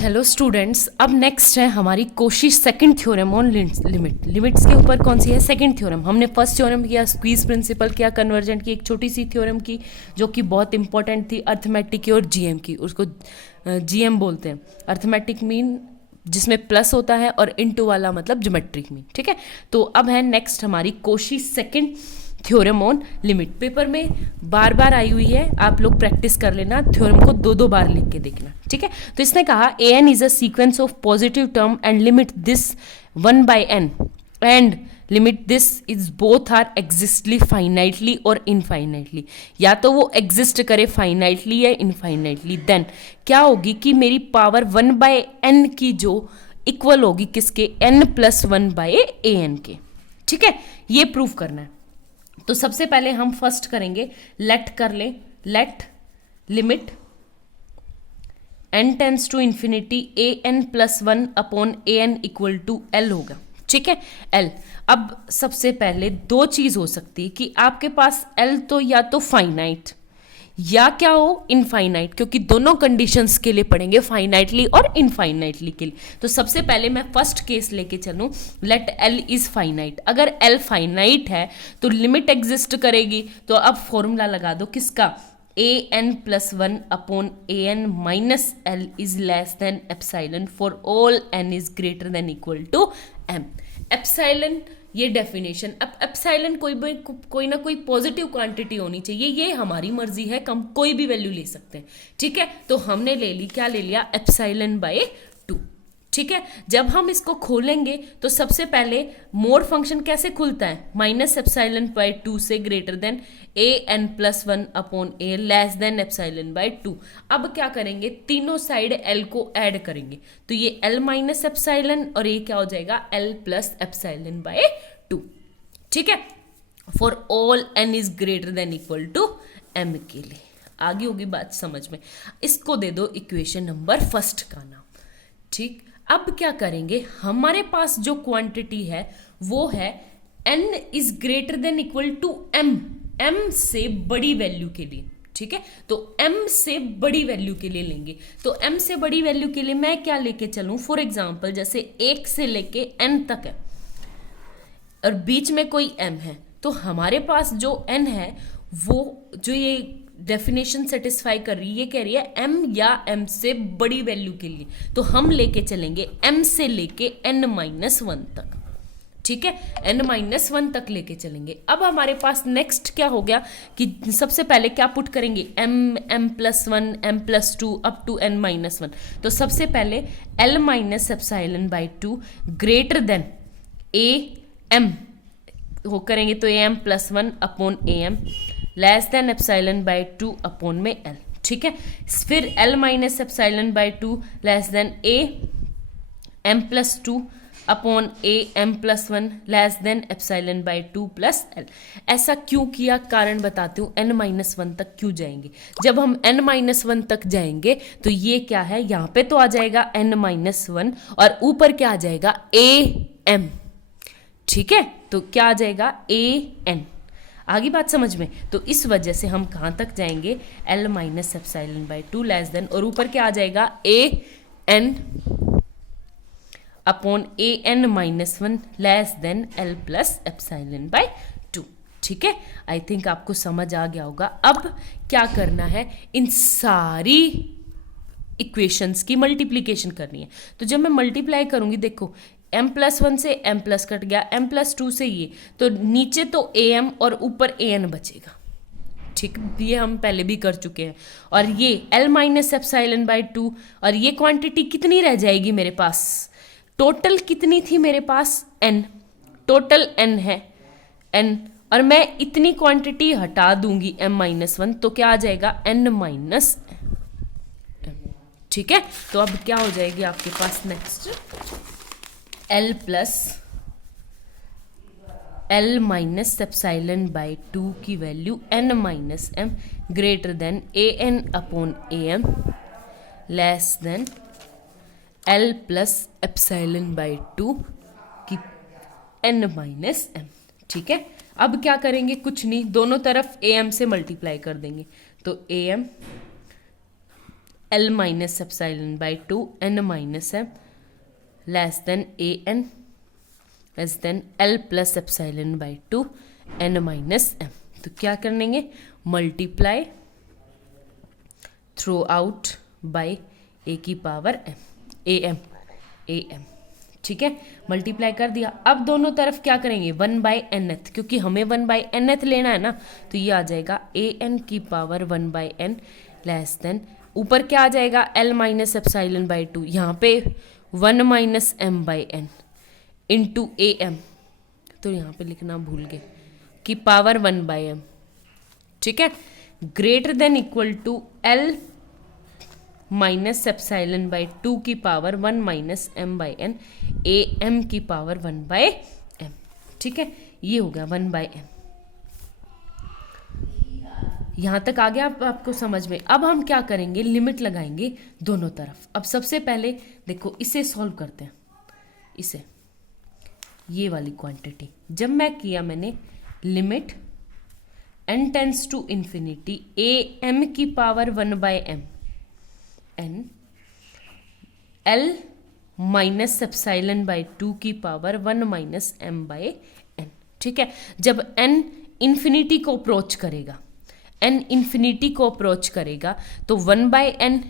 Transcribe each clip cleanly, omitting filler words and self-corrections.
Hello students, अब next है हमारी Cauchy second theorem on limits के ऊपर। कौन सी है? Second theorem. हमने फर्स्ट थ्योरम किया, स्क्वीज प्रिंसिपल किया, कन्वर्जेंट की एक छोटी सी थ्योरम की जो कि बहुत इंपॉर्टेंट थी, अर्थमेटिक की और जीएम की। उसको जीएम बोलते हैं। अर्थमेटिक मीन जिसमें प्लस होता है और इनटू वाला मतलब ज्योमेट्रिक मीन। ठीक है, तो अब है नेक्स्ट हमारी Cauchy second theorem on limit. Paper में बार बार आई हुई है, आप लोग प्रैक्टिस कर लेना, थ्योरम को दो दो बार लिख के देखना। ठीक है, तो इसने कहा A N is a sequence of positive term and limit this 1/n and limit this is both are exactly finitely और इनफाइनाइटली। या तो वो एग्जिस्ट करे फाइनाइटली या इनफाइनाइटली, देन क्या होगी कि मेरी पावर 1/n की जो इक्वल होगी किसके? n+1/an के। ठीक है, ये प्रूव करना है। तो सबसे पहले हम फर्स्ट करेंगे, लेट कर ले, let limit n tends to infinity an+1/an equal to l होगा। ठीक है, l। अब सबसे पहले दो चीज हो सकती है कि आपके पास l तो या तो फाइनाइट या क्या हो? इनफाइनाइट, क्योंकि दोनों कंडीशंस के लिए पढ़ेंगे, फाइनाइटली और इनफाइनाइटली के लिए। तो सबसे पहले मैं फर्स्ट केस लेके चलूं, लेट l इज फाइनाइट। अगर l फाइनाइट है तो लिमिट एग्जिस्ट करेगी। तो अब फॉर्मूला लगा दो किसका? an+1/an minus l is less than epsilon for all n is greater than equal to m। Epsilon ये डेफिनेशन। अब एप्सिलॉन कोई ना कोई पॉजिटिव क्वांटिटी होनी चाहिए, ये हमारी मर्जी है, कम कोई भी वैल्यू ले सकते हैं। ठीक है, तो हमने ले ली, क्या ले लिया? एप्सिलॉन/2। ठीक है, जब हम इसको खोलेंगे तो सबसे पहले मोड फंक्शन कैसे खुलता है? -एप्सिलॉन/2 से greater than an+1/a less than epsilon. अब क्या करेंगे? तीनों साइड l को ऐड करेंगे, तो ये l माइनस एप्सिलॉन और ये क्या हो जाएगा? l+एप्सिलॉन/2। ठीक है, for all n is greater than equal to m के लिए। आगे होगी बात समझ में। इसको दे दो इक्वेशन नंबर फर्स्ट का नाम। ठीक, अब क्या करेंगे? हमारे पास जो क्वांटिटी है वो है n is greater than equal to m, m से बड़ी वैल्यू के लिए। ठीक है, तो m से बड़ी वैल्यू के लिए लेंगे। तो m से बड़ी वैल्यू के लिए मैं क्या लेके चलूं? फॉर एग्जांपल जैसे 1 से लेके n तक है और बीच में कोई m है, तो हमारे पास जो n है वो जो ये डेफिनेशन सेटिस्फाई कर रही है, ये कह रही है m या m से बड़ी वैल्यू के लिए, तो हम लेके चलेंगे m से लेके n-1 तक। ठीक है, n-1 तक लेके चलेंगे। अब हमारे पास नेक्स्ट क्या हो गया कि सबसे पहले क्या पुट करेंगे? m+1 m+2 up to n-1। तो सबसे पहले l-एप्सिलॉन/2 ग्रेटर देन am वो करेंगे तो am+1/am less than epsilon upon में l। ठीक है, फिर epsilon less than am+2 upon am+1 less than epsilon plus l। ऐसा क्यों किया? कारण बताती हूँ। n-1 तक क्यों जाएंगे? जब हम n-1 तक जाएंगे तो ये क्या है? यहाँ पे तो आ जाएगा n-1 और ऊपर क्या आ जाएगा? am। ठीक है, तो क्या आ जाएगा? an। आगे बात समझ में? तो इस वजह से हम कहाँ तक जाएंगे? l-एप्सिलॉन/2 लेस देन, और ऊपर क्या आ जाएगा? an upon an-1 less than epsilon. ठीक है, आई थिंक आपको समझ आ गया होगा। अब क्या करना है? इन सारी इक्वेशंस की मल्टीप्लीकेशन करनी है। तो जब मैं मल्टीप्लाई करूंगी, देखो m+1 से m+ कट गया, m+2 से ये, तो नीचे तो am और ऊपर an बचेगा। ठीक, ये हम पहले भी कर चुके हैं। और ये l-एप्सिलॉन/2 और ये क्वांटिटी कितनी रह जाएगी मेरे पास? टोटल कितनी थी मेरे पास? n। टोटल n है n, और मैं इतनी क्वांटिटी हटा दूंगी m-1, तो क्या आ जाएगा? n-m। ठीक है, तो अब क्या हो जाएगी आपके पास नेक्स्ट? l+l-एप्सिलॉन/2 की value n-m greater than an/am less than epsilon की n-m। ठीक है, अब क्या करेंगे? कुछ नहीं, दोनों तरफ am से मल्टीप्लाई कर देंगे। तो am L minus epsilon by 2 n minus m less than A n less than L plus epsilon by 2 n minus m। तो क्या कर लेंगे, multiply throughout by a की पावर m ए एम। ठीक है, मल्टीप्लाई कर दिया। अब दोनों तरफ क्या करेंगे, 1/nth, क्योंकि हमें 1/nth लेना है ना, तो ये आ जाएगा ए एन की पावर 1/n लेस देन ऊपर क्या आ जाएगा, L माइनस एप्सिलॉन बाई 2, यहाँ पे 1 minus m by n into a m, तो यहाँ पे लिखना भूल गए, की पावर 1/m। ठीक है, greater than equal to L minus epsilon by 2 की power 1 minus m by n a M की पावर 1/m। ठीक है, ये हो गया 1/m। यहाँ तक आ गया आपको समझ में। अब हम क्या करेंगे, लिमिट लगाएंगे दोनों तरफ। अब सबसे पहले देखो, इसे सॉल्व करते हैं, इसे, ये वाली क्वांटिटी जब मैं किया, मैंने limit n tends to infinity A M की power 1/m n L minus epsilon by 2 की power 1 minus m by n। ठीक है, जब n इन्फिनिटी को अप्रोच करेगा, n इन्फिनिटी को अप्रोच करेगा तो 1/n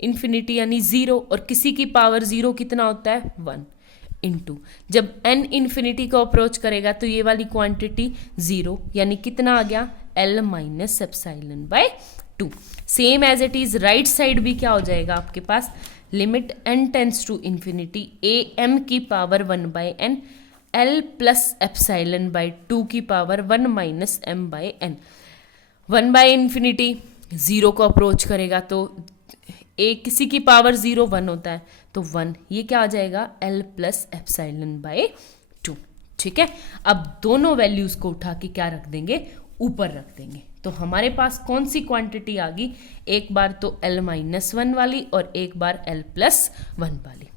इन्फिनिटी यानी 0, और किसी की पावर 0 कितना होता है, 1 इंटू, जब n इन्फिनिटी को अप्रोच करेगा तो ये वाली क्वांटिटी 0 यानी कितना आ गया, L minus epsilon by 2। Same as it is right side भी क्या हो जाएगा आपके पास, limit n tends to infinity A M की power 1/n L plus epsilon by 2 की power 1 minus m by n। Infinity 0 को अप्रोच करेगा तो ए किसी की पावर 0 1 होता है, तो 1, ये क्या आ जाएगा, L प्लस एप्सिलॉन बाई 2। ठीक है, अब दोनों वैल्यूज को उठा के क्या रख देंगे, ऊपर रख देंगे। तो हमारे पास कौन सी क्वांटिटी आ गई, एक बार तो L माइनस 1 वाली और एक बार L प्लस 1 वाली।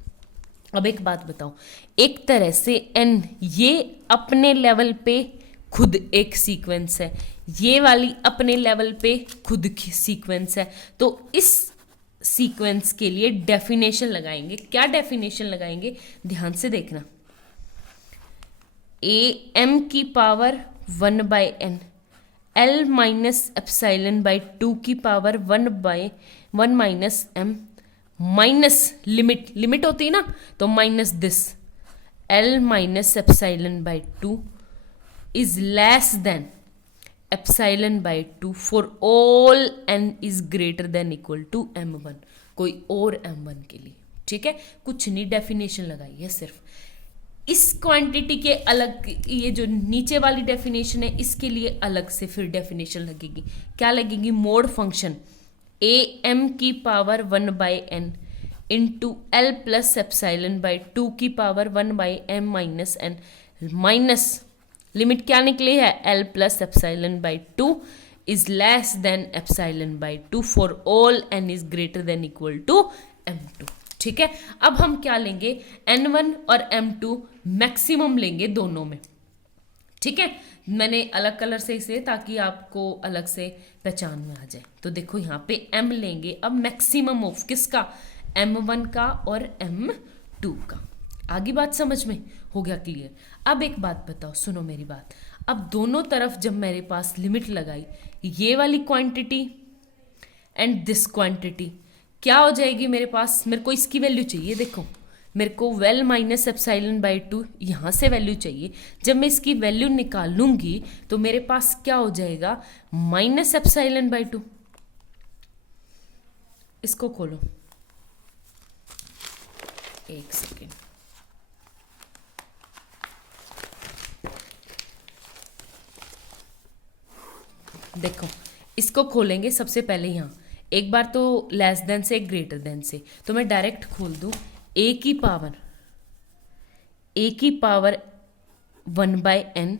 अब एक बात बताओ, एक तरह से n ये अपने लेवल पे खुद एक सीक्वेंस है, ये वाली अपने लेवल पे खुद की सीक्वेंस है, तो इस सीक्वेंस के लिए डेफिनेशन लगाएंगे। क्या डेफिनेशन लगाएंगे, ध्यान से देखना, ए एम की power 1/n L minus epsilon by 2 की power 1 minus m minus limit होती है ना, तो minus this L minus epsilon by 2 is less than epsilon by 2 for all n is greater than equal to m1, कोई और m1 के लिए। ठीक है, कुछ नहीं, डेफिनेशन लगाई है सिर्फ। इस क्वांटिटी के अलग, ये जो नीचे वाली डेफिनेशन है इसके लिए अलग से फिर डेफिनेशन लगेगी। क्या लगेगी, मोड फंक्शन ए एम की power 1/n into L plus epsilon by 2 की power 1/m minus n minus limit क्या निकली है, L plus epsilon by 2 is less than epsilon by 2 for all n is greater than equal to m2। ठीक है, अब हम क्या लेंगे, n1 और m2 मैक्सिमम लेंगे दोनों में। ठीक है, मैंने अलग कलर से इसे, ताकि आपको अलग से पहचान में आ जाए। तो देखो यहाँ पे m लेंगे, अब मैक्सिमम ऑफ किसका, m1 का और m2 का। आगे बात समझ में हो गया क्लियर। अब एक बात बताओ, सुनो मेरी बात, अब दोनों तरफ जब मेरे पास लिमिट लगाई, ये वाली क्वांटिटी एंड दिस क्वांटिटी क्या हो जाएगी मेरे पास, मेरे को इसकी वैल्यू चाहिए। देखो मेरे को L माइनस एप्सिलॉन बाई 2 यहाँ से वैल्यू चाहिए। जब मैं इसकी वैल्यू निकालूंगी तो मेरे पास क्या हो जाएगा, माइनस एप्सिलॉन बाई 2। इसको खोलो, एक सेकेंड, देखो इसको खोलेंगे सबसे पहले। यहाँ एक बार तो लेस देन से ग्रेटर देन से, तो मैं डायरेक्ट खोल दूं, ए की power 1/n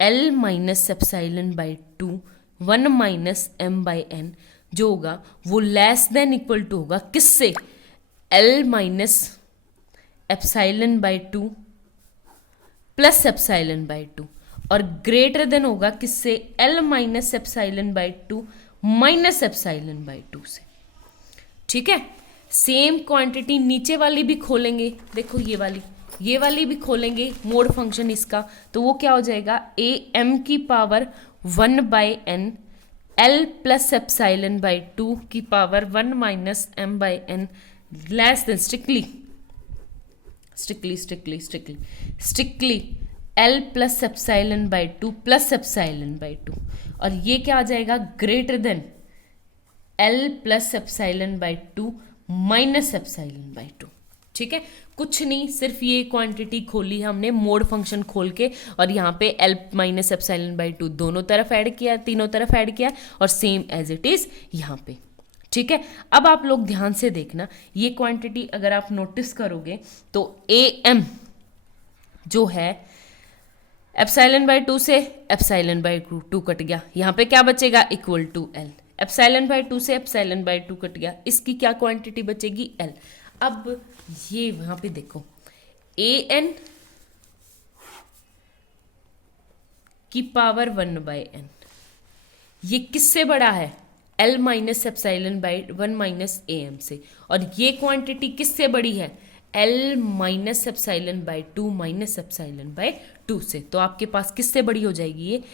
L minus epsilon by 2 1 minus m by n जो होगा वो लेस देन इक्वल टू होगा किससे, L minus epsilon by 2 plus epsilon by 2, और ग्रेटर देन होगा किससे, L minus epsilon by 2 minus epsilon by 2 से। ठीक है। सेम क्वांटिटी नीचे वाली भी खोलेंगे, देखो ये वाली भी खोलेंगे मोड फंक्शन इसका, तो वो क्या हो जाएगा, ए एम की power 1/n L plus epsilon by 2 की power 1 minus m by n less than strictly L plus epsilon by 2 plus epsilon by 2, और ये क्या आ जाएगा, greater than L plus epsilon by 2 minus epsilon by 2। ठीक है, कुछ नहीं, सिर्फ ये क्वांटिटी खोली हमने मोड फंक्शन खोल के, और यहाँ पे एल माइनस एप्साइलन बाई 2 दोनों तरफ ऐड किया, तीनों तरफ ऐड किया, और सेम एज इट इज यहाँ पे। ठीक है, अब आप लोग ध्यान से देखना, ये क्वांटिटी अगर आप नोटिस करोगे तो ए एम जो है एप्साइलन बाई 2 से एप्साइलन बाई 2 कट गया, यहाँ पे क्या बचेगा, equal to L. Epsilon by 2 से एप्साइलन बाई 2 कट गया, इसकी क्या क्वांटिटी बचेगी, एल। अब ये यहां पे देखो, ए एन की पावर 1/n, ये किससे बड़ा है, L minus epsilon by 1 minus a m से, और ये क्वांटिटी किससे बड़ी है, L minus epsilon by 2 minus epsilon by 2 से। तो आपके पास किससे बड़ी हो जाएगी ये,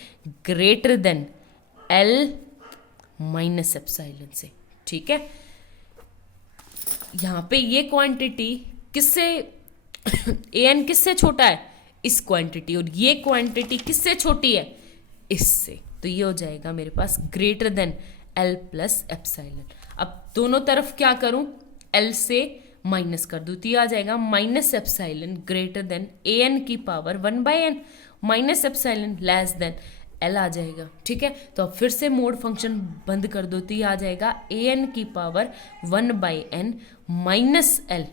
greater than L minus epsilon से। ठीक है, यहाँ पे ये क्वांटिटी किससे ए एन किससे छोटा है, इस क्वांटिटी, और ये क्वांटिटी किससे छोटी है, इससे। तो ये हो जाएगा मेरे पास greater than L plus epsilon. अब दोनों तरफ क्या करूं, एल से माइनस कर दूं, तो ये आ जाएगा minus epsilon greater than A N की power 1/n minus epsilon less than L आ जाएगा। ठीक है, तो अब फिर से मोड फंक्शन बंद कर दो, तो ये आ जाएगा ए एन की power 1/n minus L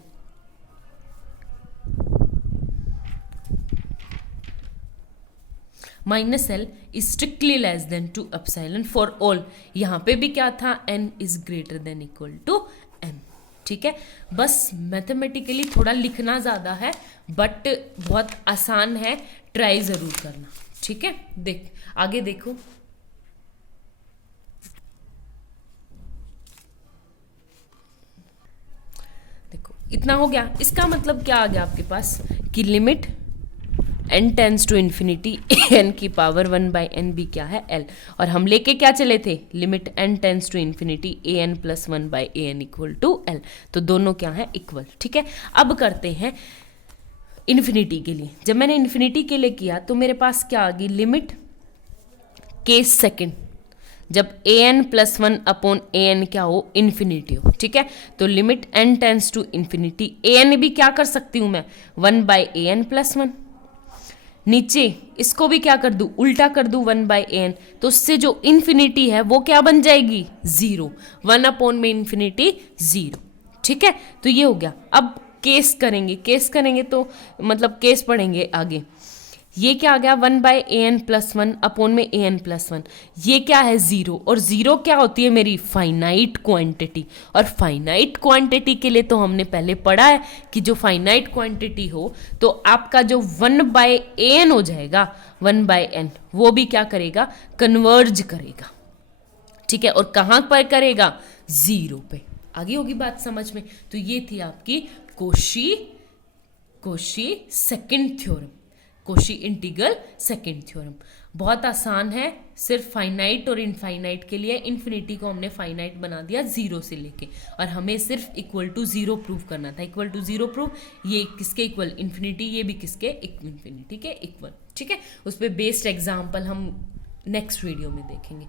minus L is strictly less than 2 epsilon for all. यहाँ पे भी क्या था, n is greater than equal to m। ठीक है, बस मैथमेटिकली थोड़ा लिखना ज़्यादा है, बट बहुत आसान है, ट्राई ज़रूर करना। ठीक है, देख आगे देखो, देखो इतना हो गया। इसका मतलब क्या आ गया आपके पास कि limit n tends to infinity n की पावर 1/n भी क्या है, l, और हम लेके क्या चले थे, limit n tends to infinity an plus 1/an equal to l। तो दोनों क्या है, इक्वल। ठीक है, अब करते हैं इन्फिनिटी के लिए। जब मैंने इन्फिनिटी के लिए किया तो मेरे पास क्या आ गई, लिमिट केस सेकेंड, जब an प्लस 1 अपॉन an क्या हो, इन्फिनिटी हो। ठीक है, तो limit n tends to infinity, an भी क्या कर सकती हूं मैं, 1/an प्लस 1, नीचे इसको भी क्या कर दूं, उल्टा कर दूं 1/an, तो उससे जो इन्फिनिटी है वो क्या बन जाएगी, 0, 1 अपॉन में इन्फिनिटी 0। ठीक है, तो ये हो गया। अब केस करेंगे तो मतलब केस पढ़ेंगे आगे। ये क्या आ गया, 1/an प्लस 1 अपॉन में an प्लस 1, ये क्या है, 0, और 0 क्या होती है मेरी, फाइनाइट क्वांटिटी। और फाइनाइट क्वांटिटी के लिए तो हमने पहले पढ़ा है कि जो फाइनाइट क्वांटिटी हो तो आपका जो 1/an हो जाएगा, 1/n, वो भी क्या करेगा, कन्वर्ज करेगा। ठीक है, और कहाँ पर करेगा, 0 पे। आगे होगी बात समझ में। तो ये थी आपकी Cauchy second theorem, Cauchy integral second theorem. बहुत आसान है, सिर्फ फाइनाइट और इनफाइनाइट के लिए। इन्फिनिटी को हमने फाइनाइट बना दिया 0 से लेके, और हमें सिर्फ इक्वल टू 0 प्रूव करना था। इक्वल टू 0 प्रूव, ये किसके इक्वल, इन्फिनिटी, ये भी किसके, इन्फिनिटी के इक्वल। ठीक है, उस पर बेस्ड एग्जाम्पल हम नेक्स्ट वीडियो में देखेंगे।